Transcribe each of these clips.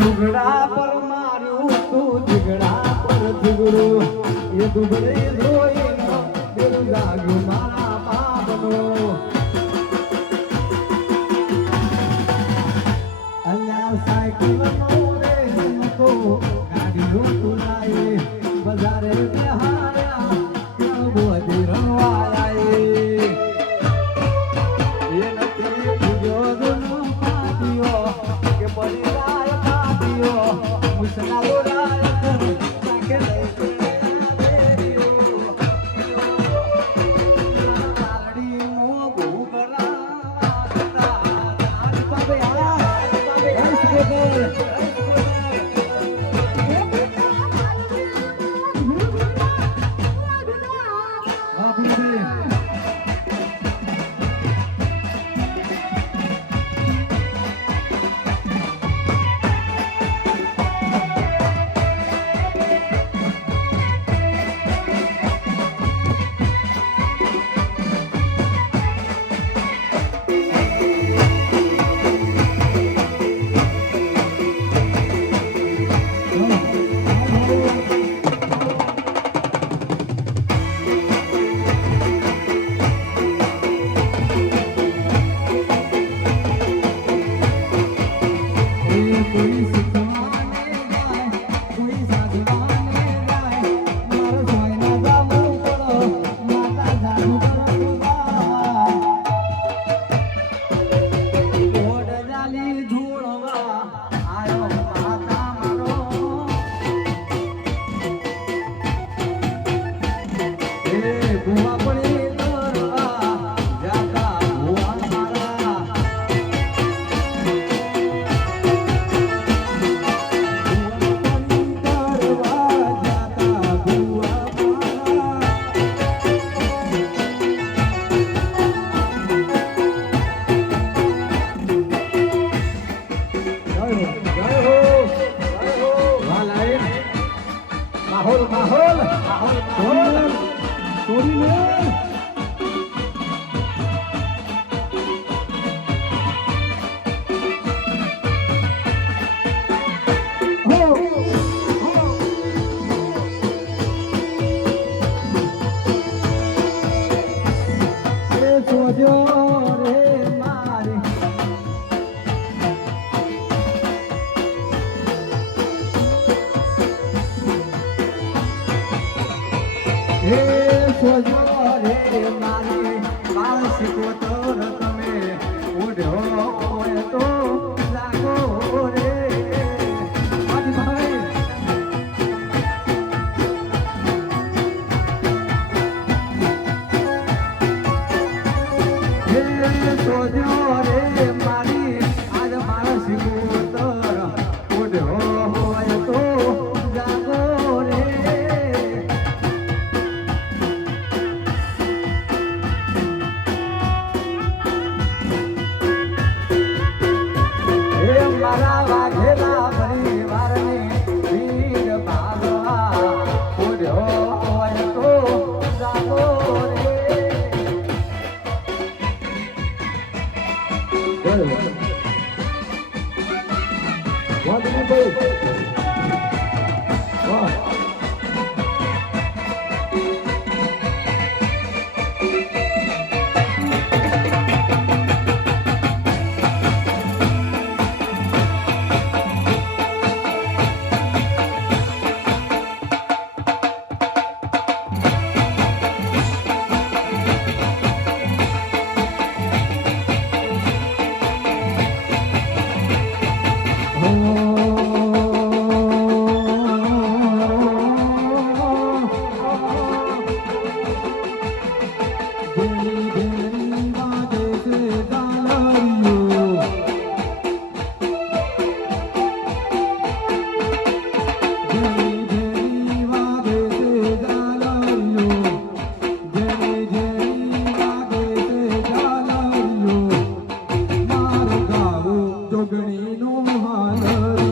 લુગડા પર માર્યું તું જીગડા પર જીગડું એ દુબળે ધોઈને દિલ જાગ્યું મારા બાપનું અલ્યા સાયકલનો રે જમતો ગાડીઓ તુલાય બજારે બિહાર્યા બોધી રવાય એ નથી પૂજો દુનો પાટીઓ કે પડી જાય પાટીઓ મુસલા લોડાય તાકે માહોલ માહોલ માહોલ ચોરી લે જોગણી નો હાલ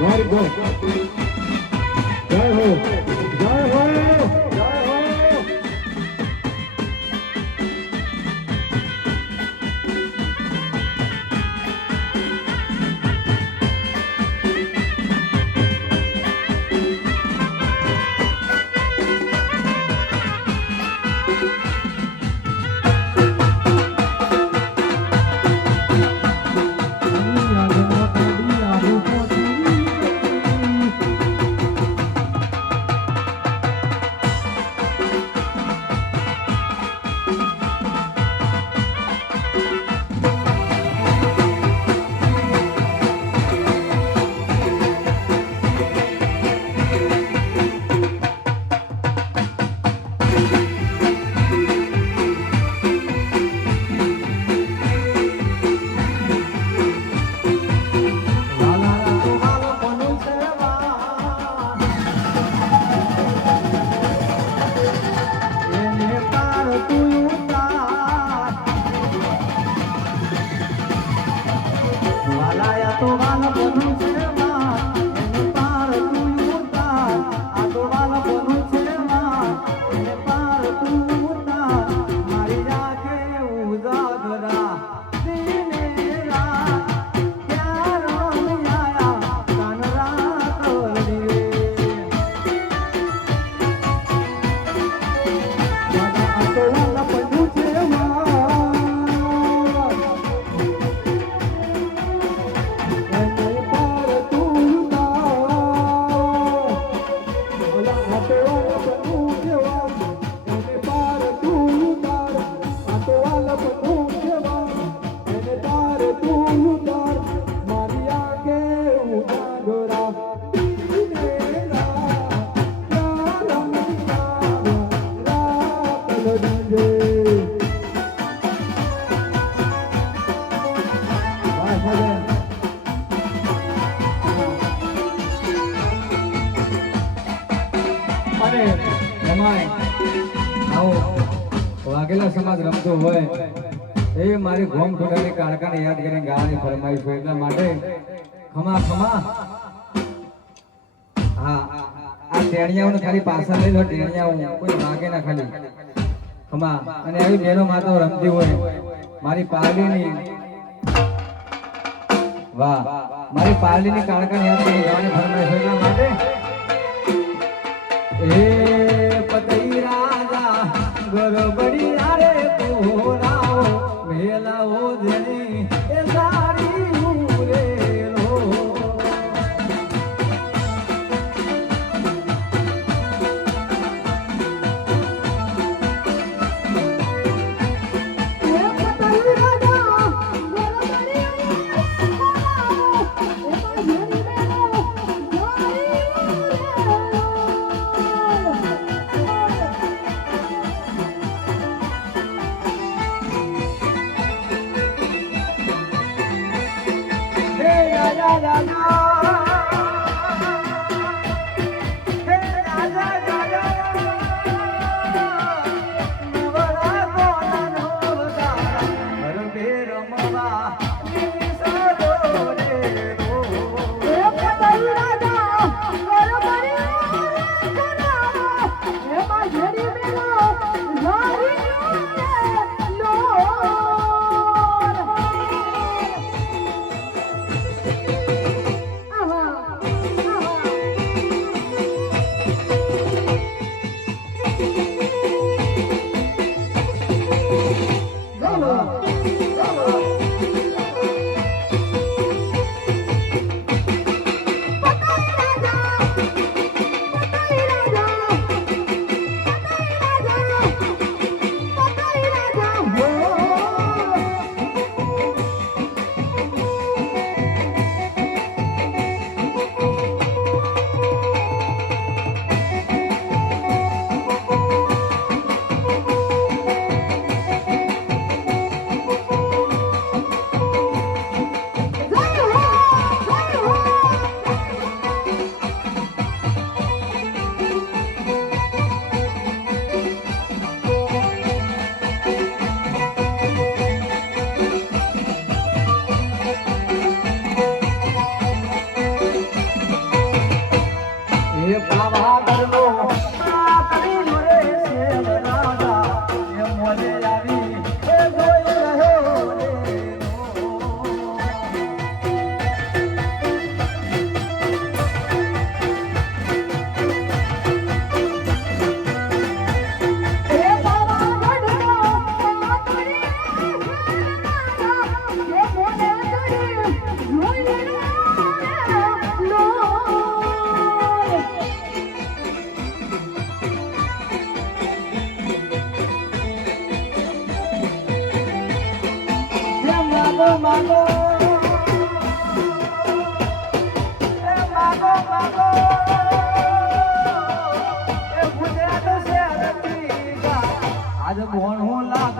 Very good. Jai ho. Jai ho. Jai ho. અને એમાંય આવો વાઘેલા સમાજ રમતો હોય એ મારી ગોમ ઠોડાની કાળકાને યાદ કરીને ગાવાની ફરમાઈશ હોય એટલા માટે ખમા ખમા હા આ ટેણિયાઓને ખાલી પાછા લઈ લો ટેણિયાઓ કોઈ વાગે ના ખાલી ખમા અને આવી બેનો માતો રમતી હોય મારી પારડીની વાહ મારી પારડીની કાળકાને યાદ કરીને ગાવાની ફરમાઈશ હોય એટલા માટે એ પતઈ રાજા ગરબડી રે પોરાઓ મેલાઓ જણી એ સારી ઉરેલો આજ કોણ હું લાગ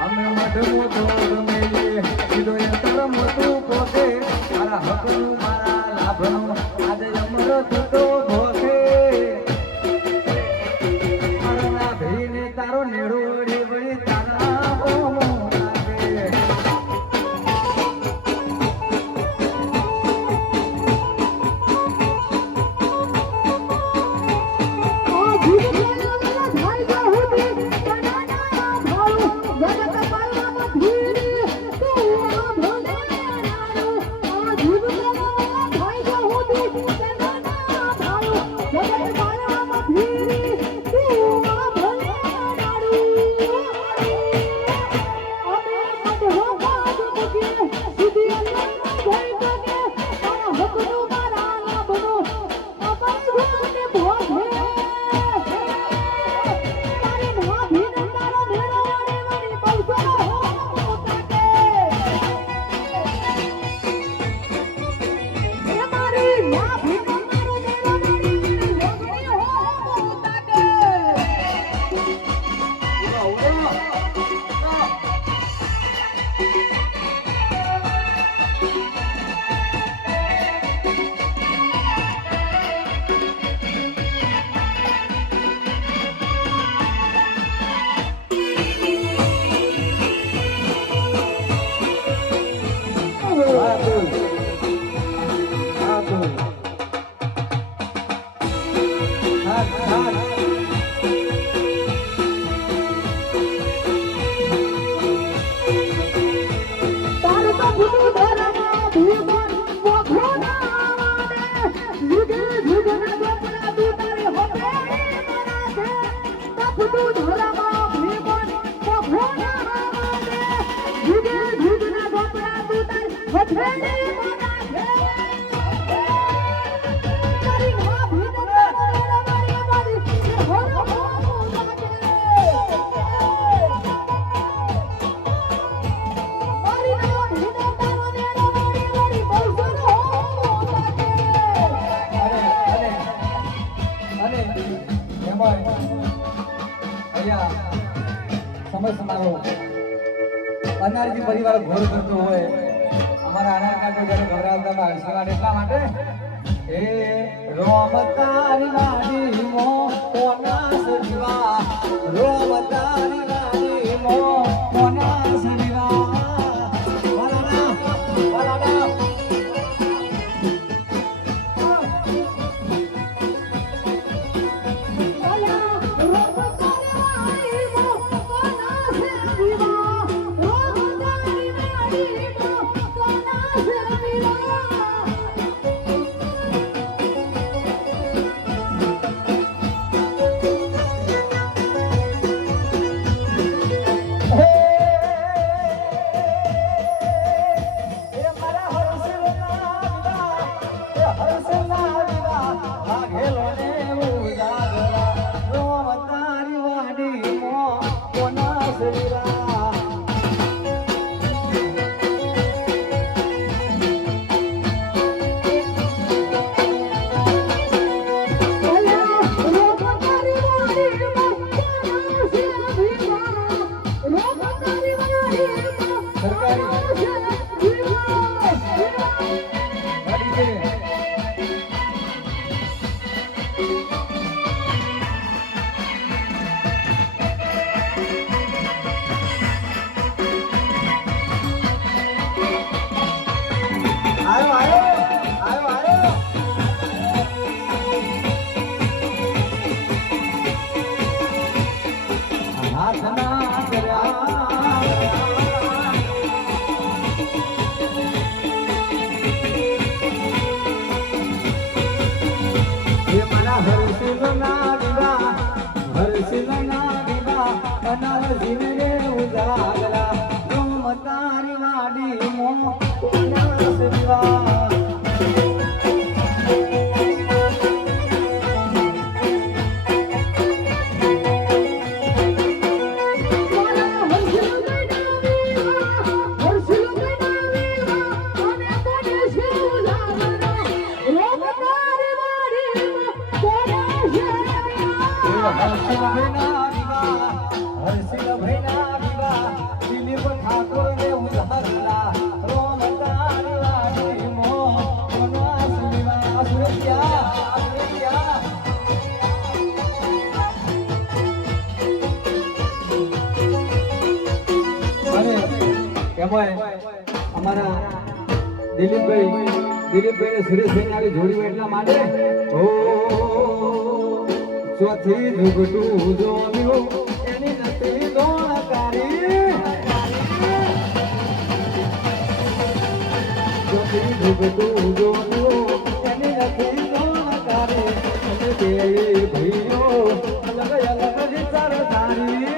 અમે મધમો તો રમેલીએ કીધો યંત્ર મોટું પોતે મારા હકનું મારા લાભનું આજે અમર થતો ધોકે મારા ભીને તારો નેડો વળી વળી તારા ઓમો લાગે અનારજી પરિવાર ઘોર કરતો હોય અમારા અનારના કોઈ જયારે ગભરાવતા હસવાને એટલા માટે એ રોમ તારી વાડી મો કોના સજીવા રોમ તારી વાડી મો કોના સજીવા વાલાડા વાલાડા Hey! વાડી મો કોના સેવા અમારા દિલીપભાઈ ને સુરેશભાઈ આવી જોડી એટલા માટે ઓ ચોથી ઝુગટું જોમ્યું એની નથી દોણકારી ચોથી ઝુગટું જોમ્યું એની નથી દોણકારી અને તે ભાઈઓ અલગ અલગ વિચાર ધારી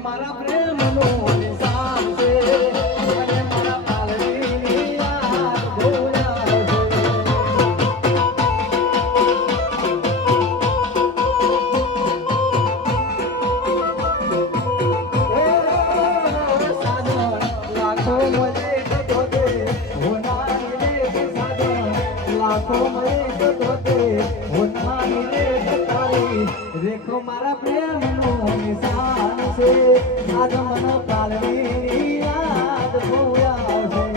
મારા પ્રેમ નો નિશાન છે મને મારા પાલવીની યાદ ભૂલ્યા છે સાજન લાખો મળે તો દે હોનાની રે સાજન લાખો મળે તો દે હોનાની રે તારી રેખો મારા પ્રેમ નો નિશાન છે આજ મન પાલવીની યાદ ભૂલ્યા છે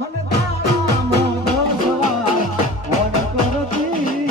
મને તારા મોઢ સવાર વન કરતી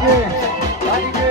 વાડીકે વાડીકે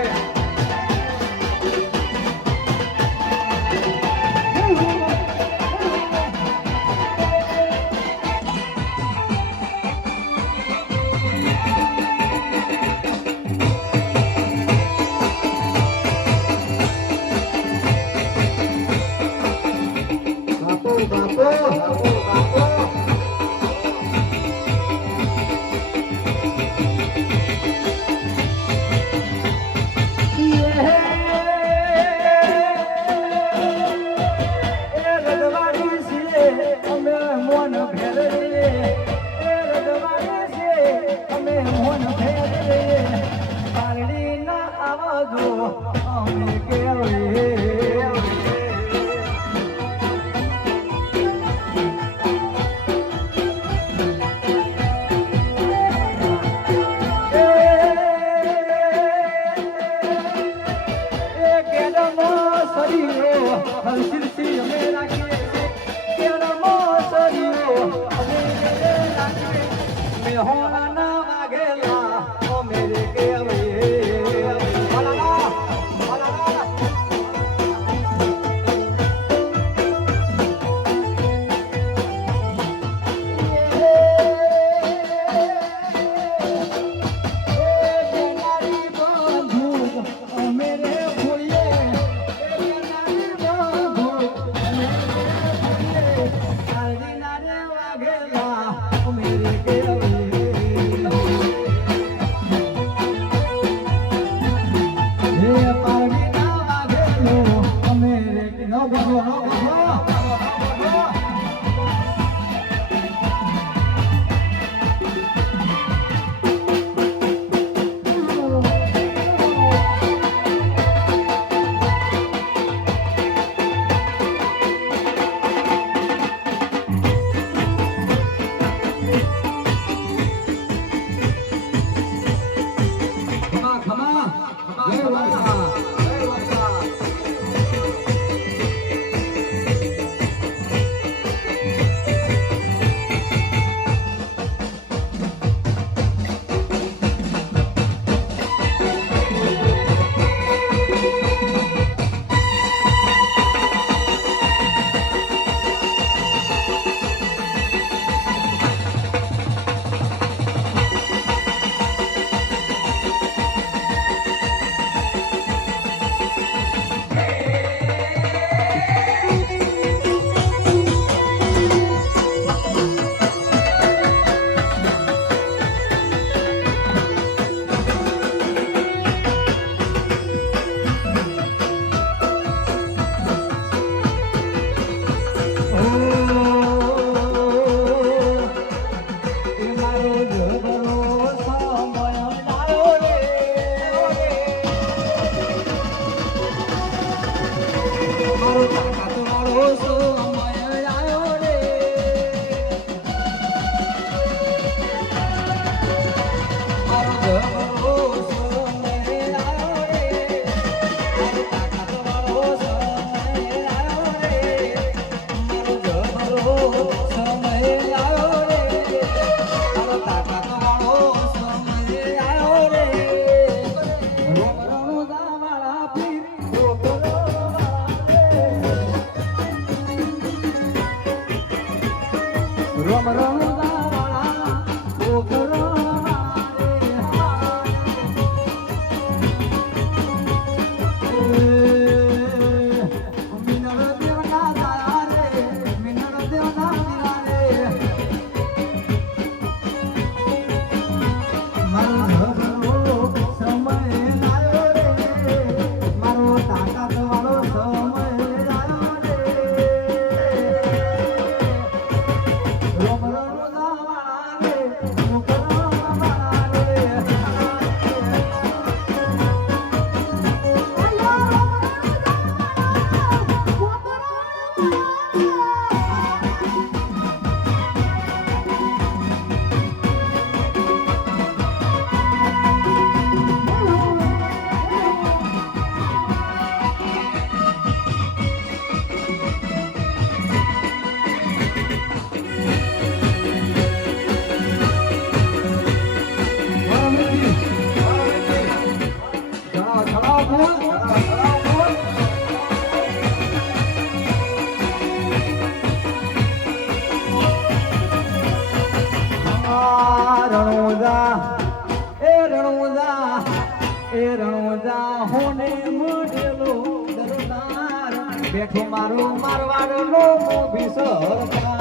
બેઠો મારો મારવાડનો મોભી સરકાર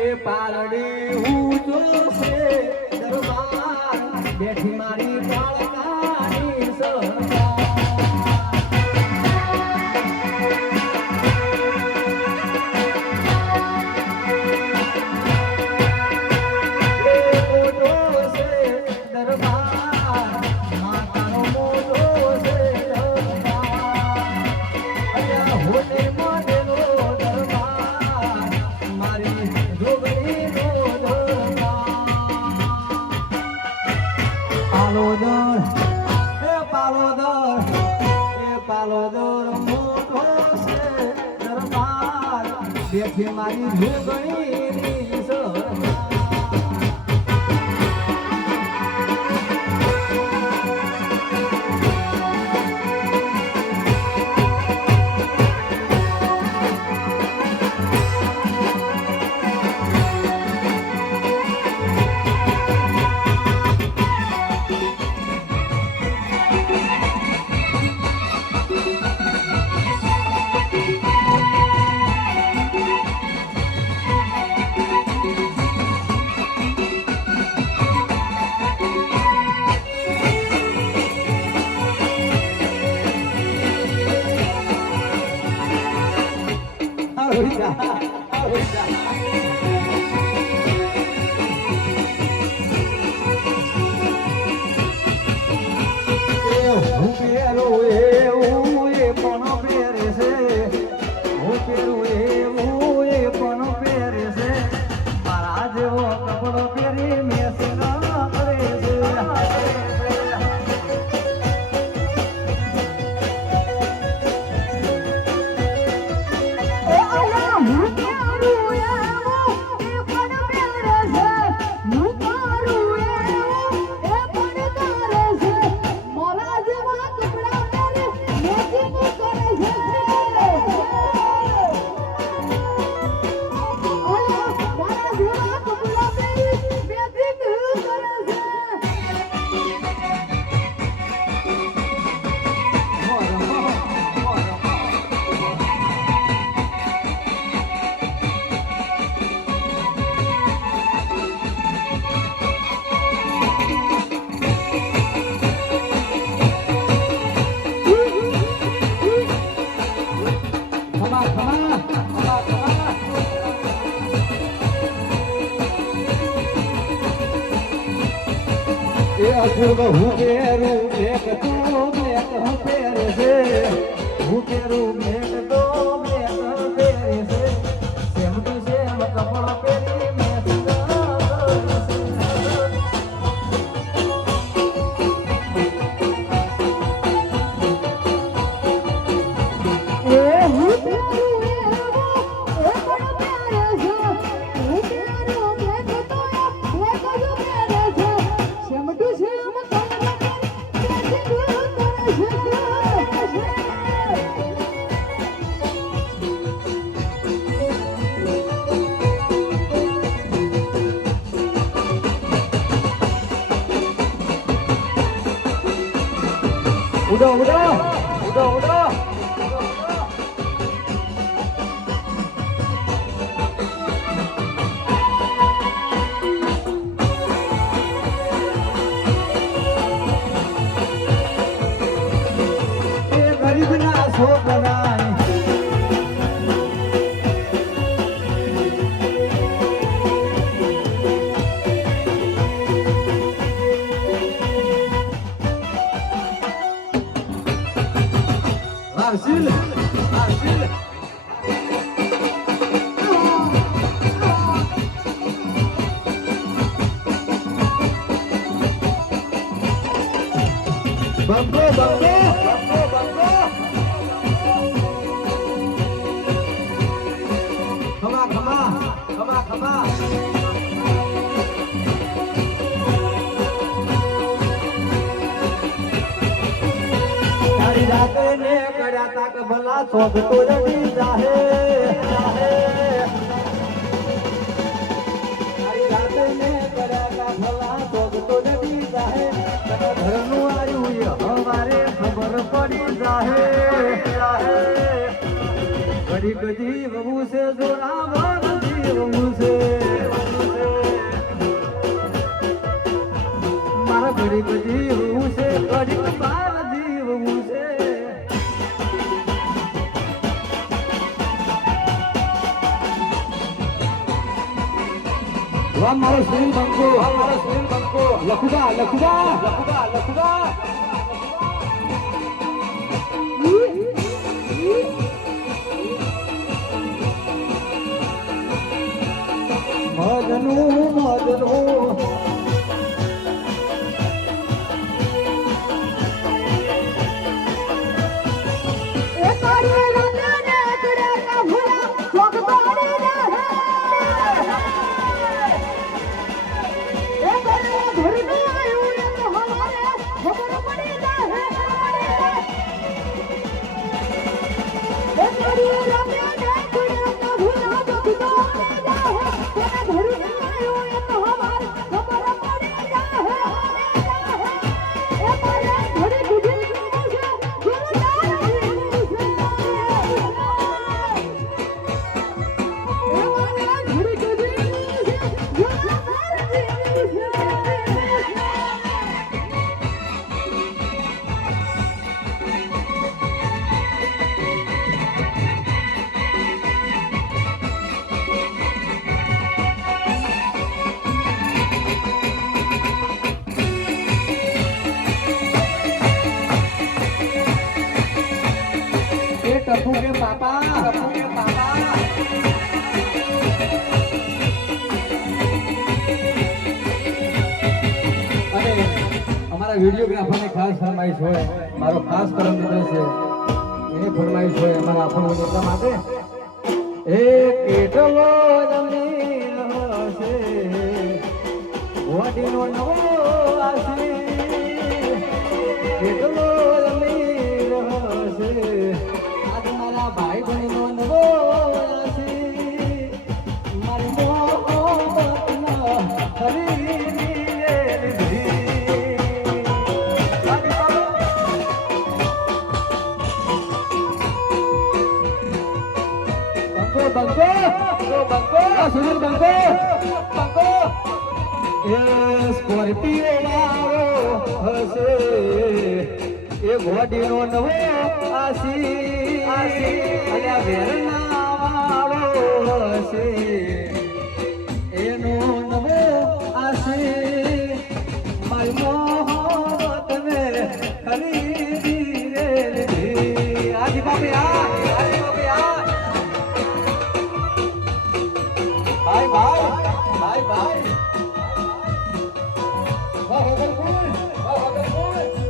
એ પાલડી હું જોશે દરબાર બેઠી મારી કાળકાની સરકાર બેઠી મારી જોગણીની સરકાર હું પહેરું એક તો બ્લેક પહેરે છે હું પહેરું બ્લેક તો બ્લેક પહેરે છે સેમ ટુ સેમ કપડો પહેરી મેં ઉડો ઉડો ઉડો ઉડો એ ગરીબના છોકરા બંકો બંકો બંકો બંકો ખમા ખમા ખમા ખમા રાતે ને કર્યા તાક ભલા શોખ તો રડી જાહે રાતે ને કર્યા તા ભલા શોખ તો રડી જાહે ઘરનું આવ્યું હવારે ખબર પડી જાહે ઘડી ઘડી બહુ છે જોરા બહુ છે મારા ઘડી ઘડી બહુ છે ઘડી બાર મારો સુનિલ બંકો મારો સુનિલ બંકો લખુબા લખુબા લખુબા લખુબા મજનું ટપુ કે પાપા ટપુ કે પાપા અને અમારા વિડીયોગ્રાફરને ખાસ ફરમાઈશ હોય મારો ખાસ કર્મચારી છે એને ફરમાઈશ હોય અમારા આપણો એટલા માટે એ કેટલો જમીન હશે વાડીનો નવો આશે કેટલો જમીન હશે ભાઈ બહેનો નવો છે મારી મોહબ્બતના બંકો બંકો સુનિલ બંકો બંકો એ સ્કોર્પિયો હશે એ ઘોડીનો નવો આસી અને વેરના વાળો હશે એનો નવો આશે મારી મોહબ્બતને ખરીદી રે આજી બાપે આજી બાપે ભાઈ ભાઈ ભાઈ ભાઈ વાહ વગર કોણ વાહ વગર કોણ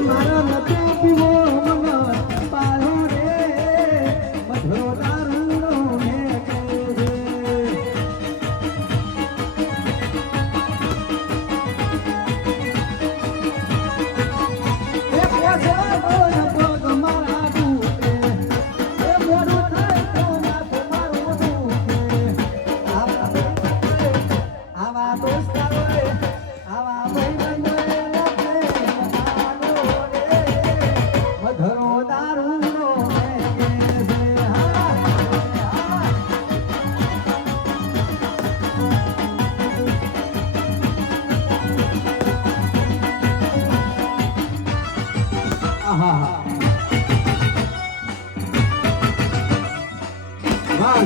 મારા નથી પીવો મન પાડો રે મધુરો દારૂનો મેં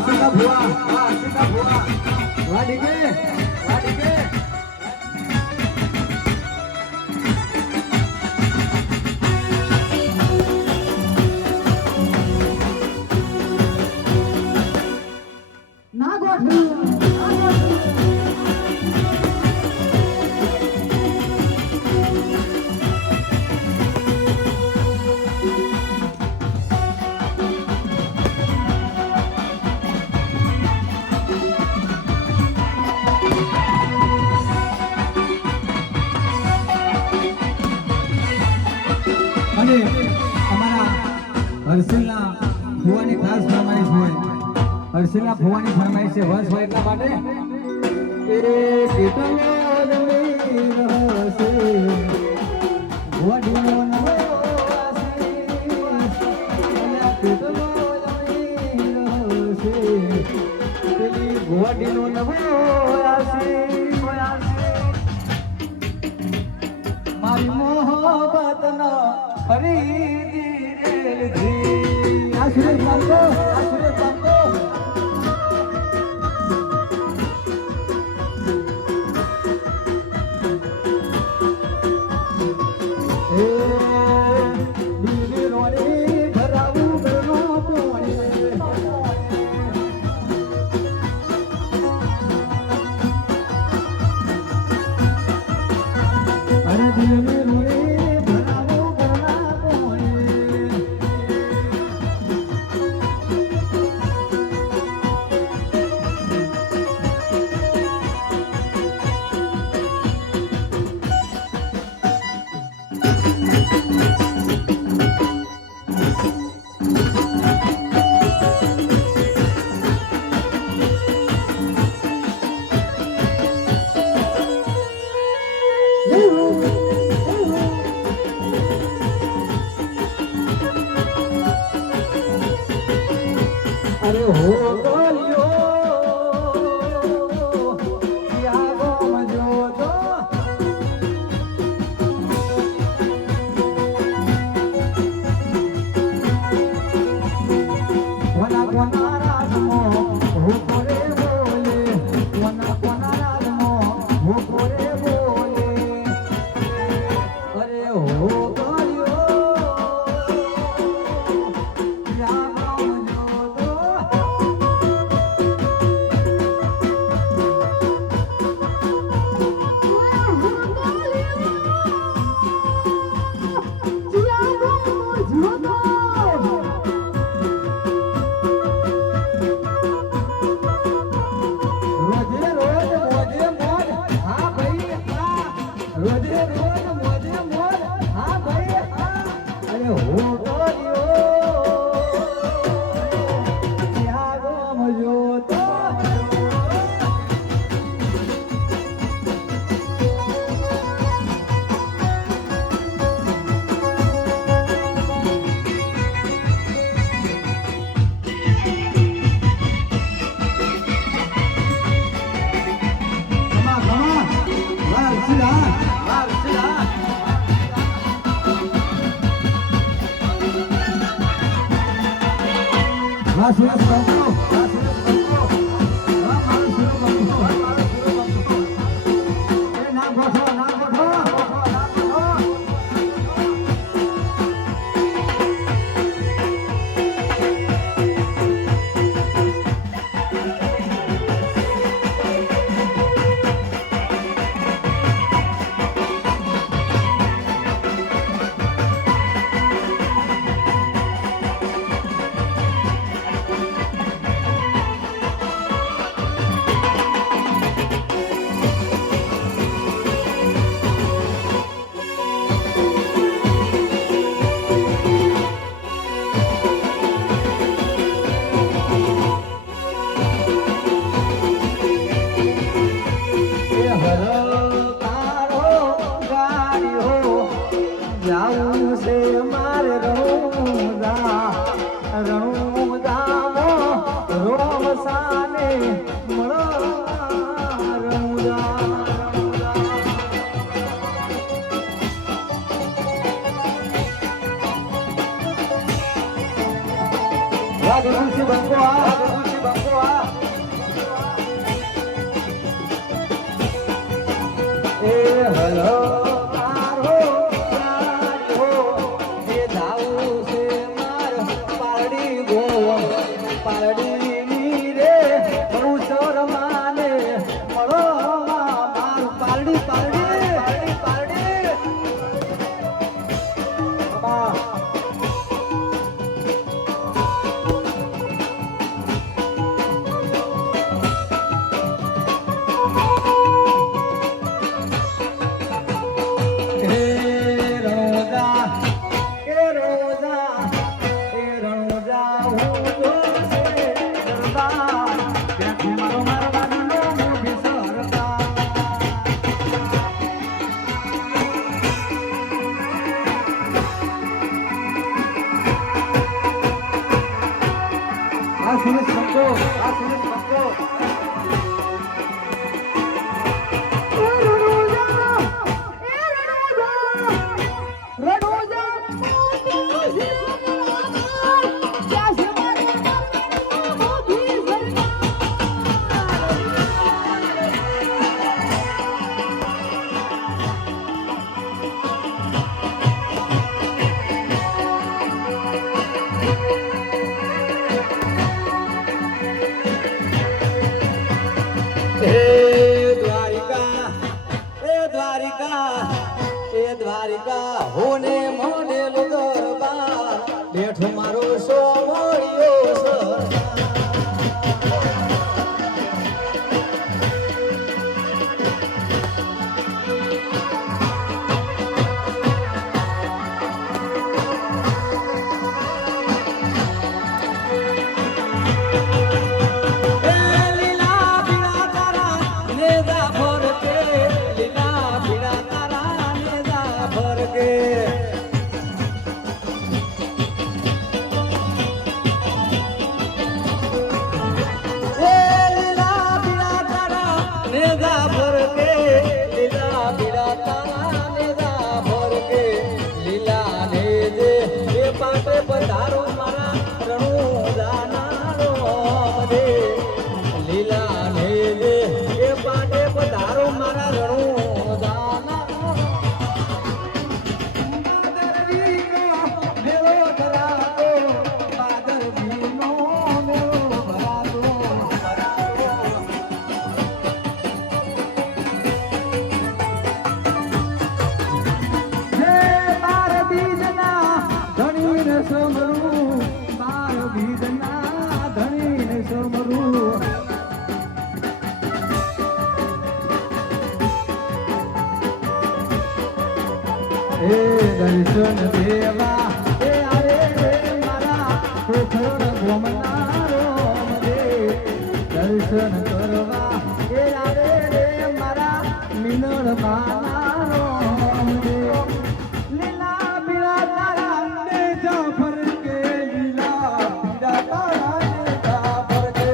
સીતા ભુવા વાડી કે ના ગોઠવ્યું અને અમારા હર્ષિલના ભુવાની ખાસ ફરમાઈશ હોય હર્ષિલના ભુવાની ફરમાઈશ છે વંશ હોય એટલા માટે એ કેટલો જમી રહશે વડીલો નવો આશે કેટલો જમી રહશે પેલી વડીલો નવો આશે મારી મોહબ્બતનો ખરીદી રેલથી આશીર્વાદ માંગો અરે હો બોલ્યો યાગો મજો તો કોના રાજમો હો કરે બોલે કોના રાજમો હો કરે બોલે અરે હો હે દ્વારિકા એ દ્વારિકા એ દ્વારિકા હોને મોડેલો દરબાર બેઠો મારો સોમળિયો સરદાર પધારો મારા રણુ દાનારો દે લીલા ને દે એ પાટે પધારો મારા રણુ દાનારો મેરો ધરાતો બાદર ભીનો મેરો ભરાતો હે બાર બીજના ધણીને સમરું બાર બીજના ધણીને સમરું એ દર્શન દેવા એ આવે રે મારા પોખરણ ગોમનારો દે દર્શન કરવા એ આવે રે મારા મિનળ માનારો દે લીલા પીળા તારા ને જાફર કે લીલા પીળા તારા ને જાફર કે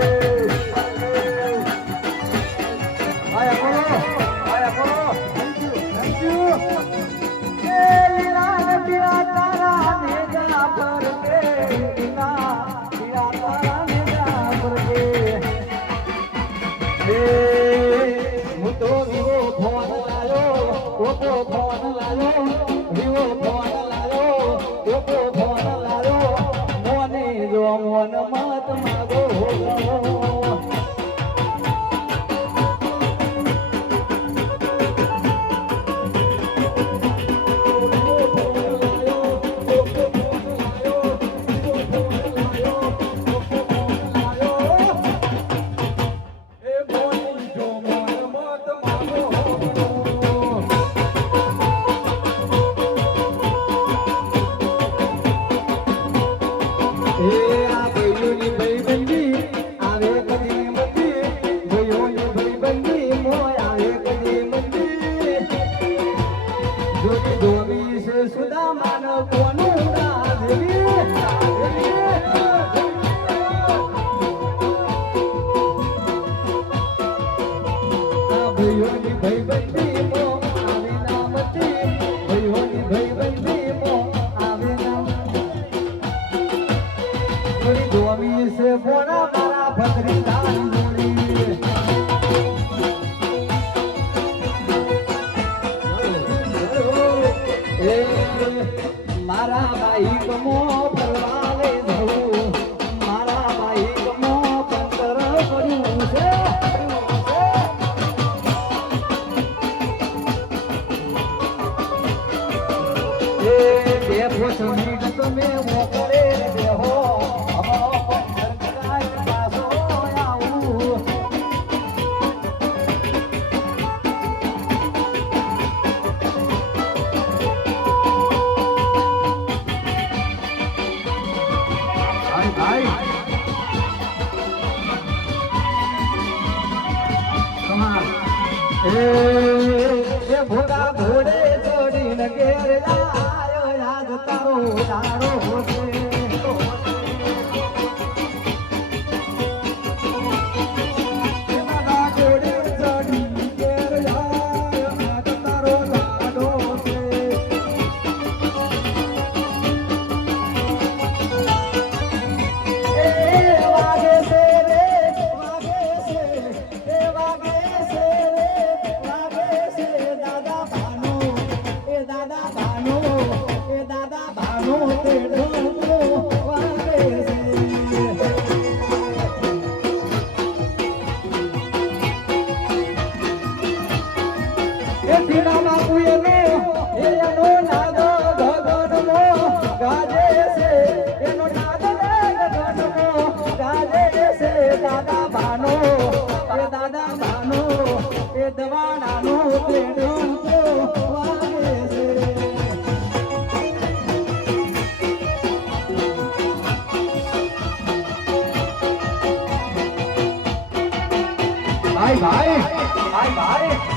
આયા બોલો થેન્ક યુ લીલા પીળા તારા ને જાફર કે લીલા પીળા તારા ને જાફર કે હું તો વિવો ફોન લાયો ઓપો ફોન લાયો વિવો ફોન લાયો ઓપો ફોન લાયો મોને જો મોન મત માગો મારા ભાઈ કમો ફરવા લે જવું મારા ભાઈ કમો પંતર પડ્યું છે એ બે પોસની તમે મોકલે બેહો અમારો પંતર કરાય પાછો આવું એ ભોગા ભોડે ચડીને ઘેર આયો યાદ તારો દાડો હોશે દાદા ભાનો ટીણા બાપુ એનો નાદ ગગનમો ગાજે છે એનો નાદ ગગનમો ગાજે છે દાદા ભાનો એ દવાણાનો પેડું તો વાગે છે ભાઈ ભાઈ ભાઈ ભાઈ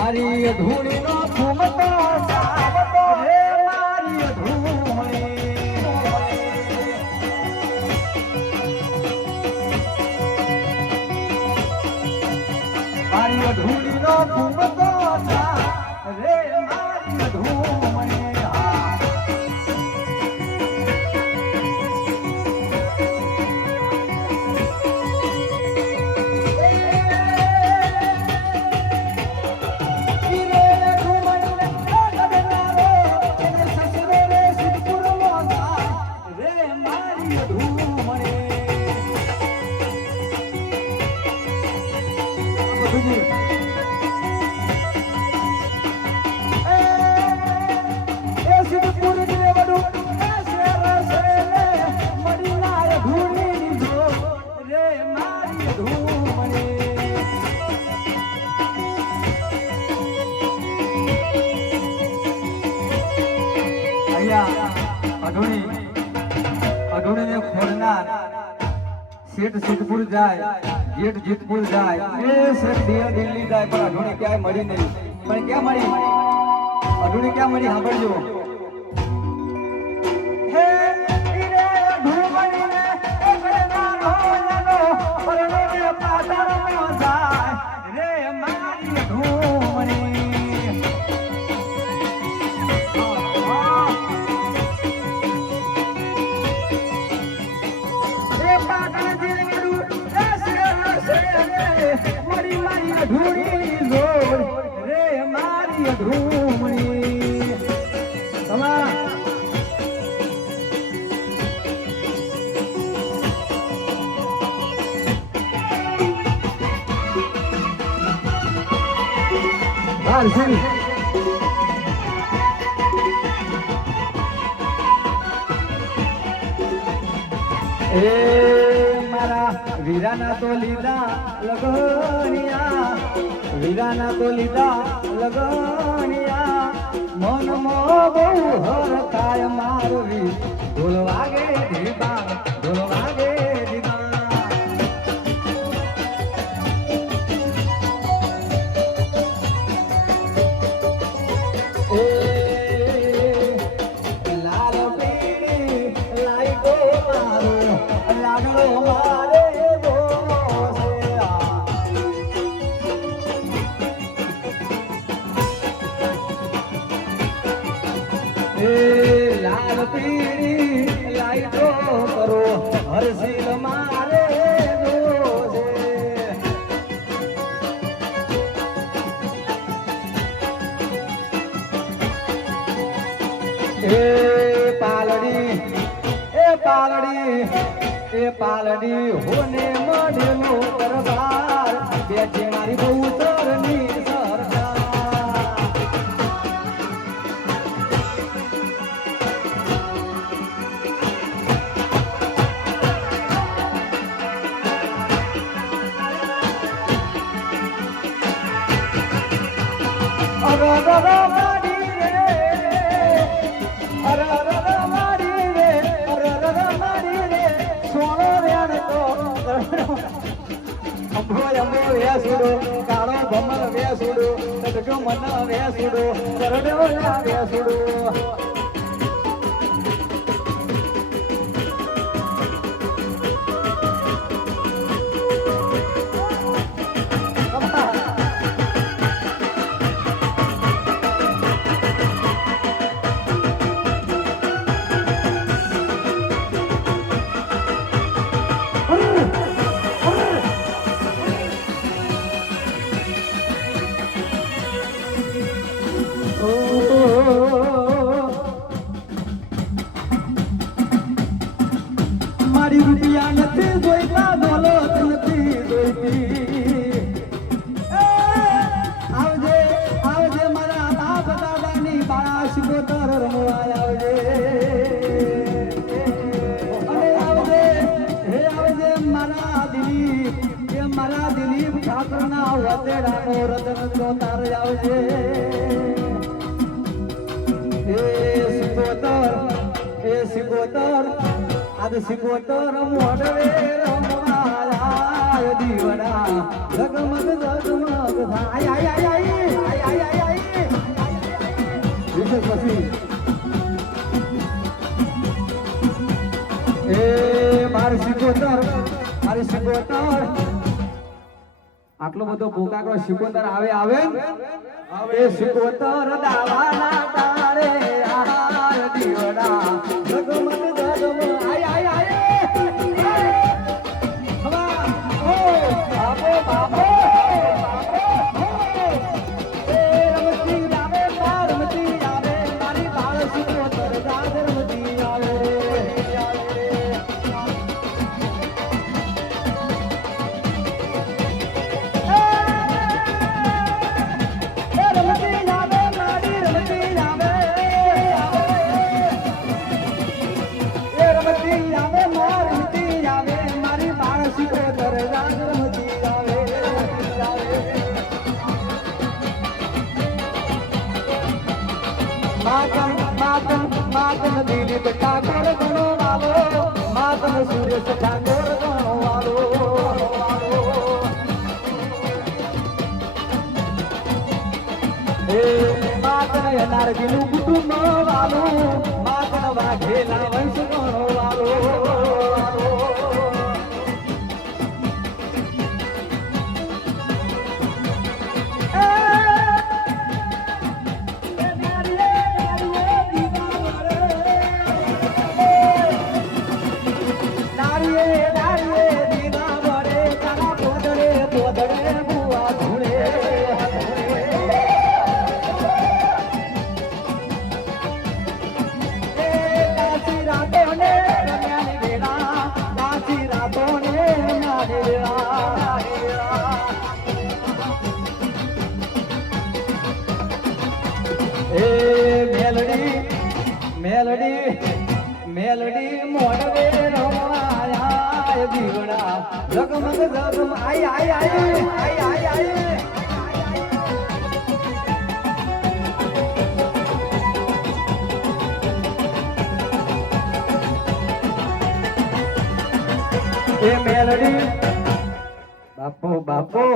મારી ધૂળી નો ઘૂમતો સાવતો રે મારી ધૂળી મારી ધૂળી નો ઘૂમતો રે મારી ધૂળી અઢોણીને ખોરનાર શેઠ સિદ્ધપુર જાય જેઠ જીતપુર જાય એ શેઠ દિલ્હી જાય પણ અઢોણી ક્યાંય મળી નહીં પણ ક્યાં મળી અઢોણી ક્યાં મળી સાંભળજો ધૂણી જોડ રે મારી ધૂમણી તમા બારસી એ મારા વીરાના તો લીધા લગનિયા વીરાના તો લીધા લગનિયા મનમાં બહુ હર થાય મારવી ઢોલ વાગે ધીબા ઢોલ વાગે ધીબા લાલ પીળી લાઈટો મારો લાગલો મારે લાલ પીળી લાઈટો કરો હરસિલ મારે એ પાલડી હોને મળેલો દરબાર બેઠે મારી બહુ તરની સરદાર વેસુડો કાળો ભમર વેસુડો સદગો મન વેસુડો કરડો વેસુડો મારી રૂપિયા નથી જોઈતા દોલત નથી જોઈતી આવજે આવજે મારા બાપ દાદાની બાળા શિકોતર રમવા આવજે અને આવજે હે આવજે મારા દિલીપ ઠાકરના વતેડાનો રતન જોતાર આવજે એ શિકોતર આદ શિકોતર મોડવે રમવાલા દીવડા ઝગમગ ઝગમગ થાય આય આય આય આય આય વિશે પછી એ મારી શિકોતર આટલો બધો ભૂકાકડો શિકોતર આવે આવે એ શિકોતર દાવાના તારે આ દીવડા ઝગમગ ઝગમગ આય આય આય હવા ઓ બાબો બાબો એ રમતી આવે મારી બાળ શિકોતર દાદ રમતી આવે માતન દિલીપ ઠાકોર ગણો વાલો માતન સુરેશ ઠાકોર ગણો વાલો એ માતન નારજીનું કુટુંબ વાલો માતન વાઘેલા વંશ ગણો વાલો મેલડી મોડવે રમાયા દીવડા ઝગમગ ઝગમ આય આય આય આય આય આય એ મેલડી બાપો બાપો